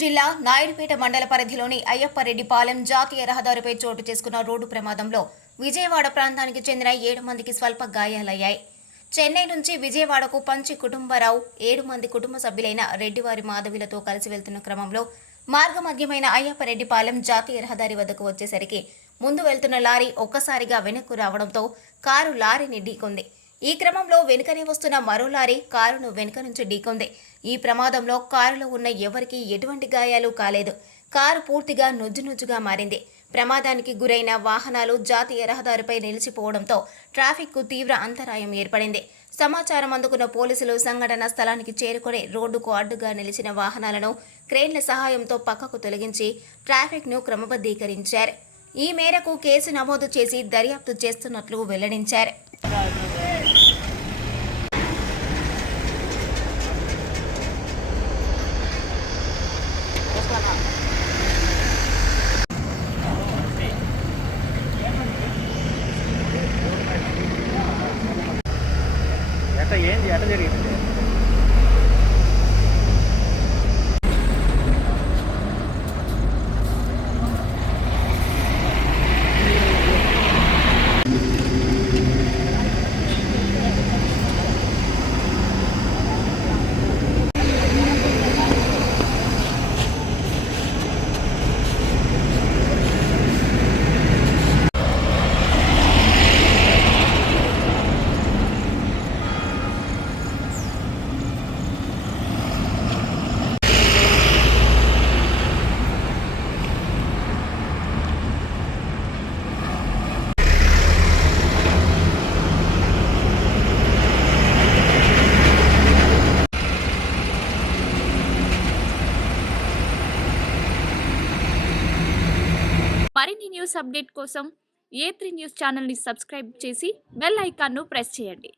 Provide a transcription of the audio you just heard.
జిల్లా నాయుడుపేట మండల పరిధిలోని అయ్యప్పరెడ్డిపాలెం జాతీయ రహదారిపై చోటు చేసుకున్న రోడ్డు ప్రమాదంలో విజయవాడ ప్రాంతానికి చెందిన 7 మందికి స్వల్ప గాయాలయ్యాయి. చెన్నై నుంచి విజయవాడకు పంచి కుటుంబరావు 7 మంది కుటుంబ సభ్యులైన రెడ్డివారి మాధవిలతో కలిసి వెళ్తున్న క్రమంలో మార్గమధ్యమైన అయ్యప్పరెడ్డిపాలెం జాతీయ రహదారి వద్దకు వచ్చేసరికి ముందు వెళ్తున్న లారీ ఒక్కసారిగా వెనక్కు రావడంతో కారు లారీని ఢీకొంది. ఈ క్రమంలో వెనుకనే వస్తున్న మరో లారీ కారును వెనుక నుంచి ఢీకొంది. ఈ ప్రమాదంలో కారులో ఉన్న ఎవరికీ ఎటువంటి గాయాలు కాలేదు. కారు పూర్తిగా నుజ్జునుజ్జుగా మారింది. ప్రమాదానికి గురైన వాహనాలు జాతీయ రహదారిపై నిలిచిపోవడంతో ట్రాఫిక్కు తీవ్ర అంతరాయం ఏర్పడింది. సమాచారం అందుకున్న పోలీసులు సంఘటన స్థలానికి చేరుకొని రోడ్డుకు అడ్డుగా నిలిచిన వాహనాలను క్రేన్ల సహాయంతో పక్కకు తొలగించి ట్రాఫిక్ను క్రమబద్ధీకరించారు. ఈ మేరకు కేసు నమోదు చేసి దర్యాప్తు చేస్తున్నట్లు వెల్లడించారు. ఎట్లా జరిగింది? మరిన్ని న్యూస్ అప్డేట్ కోసం A3 న్యూస్ ఛానల్ని సబ్స్క్రైబ్ చేసి బెల్ ఐకాన్ను ప్రెస్ చేయండి.